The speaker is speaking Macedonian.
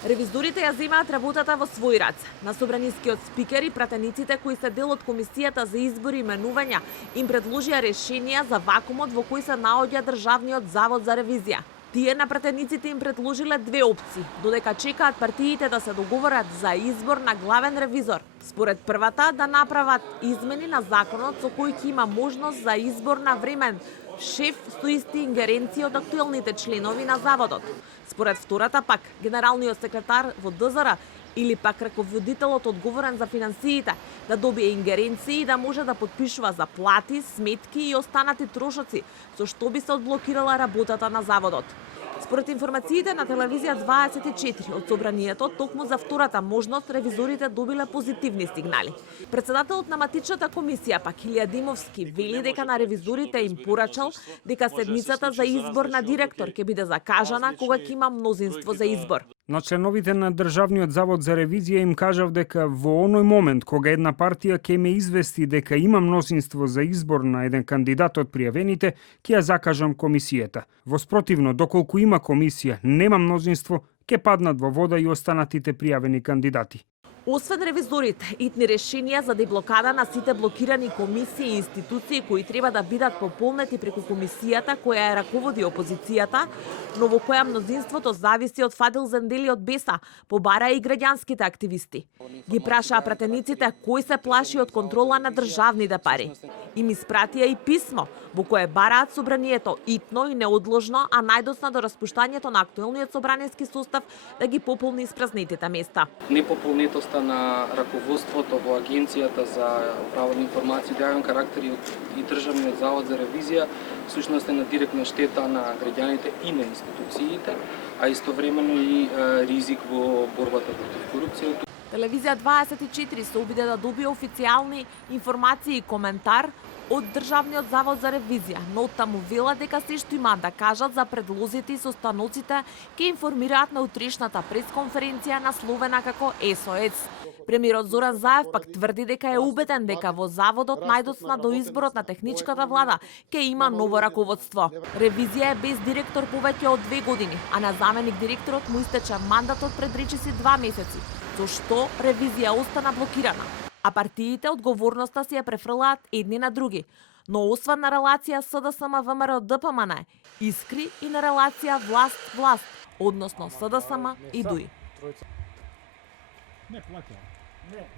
Ревизорите ја земаат работата во свој раце. На собранискиот спикер и пратениците кои се дел од комисијата за избори и именувања им предложија решенија за вакуумот во кој се наоѓа Државниот завод за ревизија. Тие на пратениците им предложиле две опции, додека чекаат партиите да се договорат за избор на главен ревизор. Според првата, да направат измени на законот со кој ќе има можност за избор на времен шеф со исти ингеренции од актуелните членови на заводот. Според втората пак, генералниот секретар во ДЗР или пак раководителот одговорен за финансиите да добие ингеренции и да може да подпишува заплати, сметки и останати трошоци, со што би се одблокирала работата на заводот. Според информациите на телевизија 24 од собранието, токму за втората можност ревизорите добиле позитивни сигнали. Председателот на матичната комисија пак Илија Димовски вели дека на ревизорите им порачал дека седмицата за избор на директор ќе биде закажана кога ќе има мнозинство за избор. На членовите на Државниот завод за ревизија им кажав дека во оној момент кога една партија ќе ме извести дека има мнозинство за избор на еден кандидат од пријавените, ќе ја закажам комисијата. Во спротивно, доколку има комисија, нема мнозинство, ќе паднат во вода и останатите пријавени кандидати. Освен ревизорите, итни решенија за деблокада на сите блокирани комисии и институции кои треба да бидат пополнети преку комисијата која ја раководи опозицијата, но во која мнозинството зависи од Фадил Зендели од БЕСА, побара и граѓанските активисти. Ги прашаа пратениците кој се плаши од контрола на државните пари. Им испратија и писмо во кое бараат собранието итно и неодложно, а најдоцна до распуштањето на актуелниот собраниски состав да ги пополни испразнетите места. Непополнетоста на раководството во Агенцијата за право на информација и јавен карактер и Државниот завод за ревизија всушност е на директна штета на граѓаните и на институциите, а истовремено и ризик во борбата против корупција. Телевизија 24 се обиде да добие официјални информации и коментар од Државниот завод за ревизија, но таму вела дека се што имаат да кажат за предлозите и состаноците ќе информираат на утрешната пресконференција насловена како СОС. Премиерот Зоран Заев пак тврди дека е убеден дека во заводот најдоцна до изборот на техничката влада ќе има ново раководство. Ревизија е без директор повеќе од 2 години, а на заменик директорот му истече мандатот пред речиси 2 месеци, со што ревизија остана блокирана. А партиите одговорноста си ја префрлаат едни на други. Но освен на релација СДСМ ВМРО ДПМН, искри и на релација власт, односно СДСМ и ДУИ.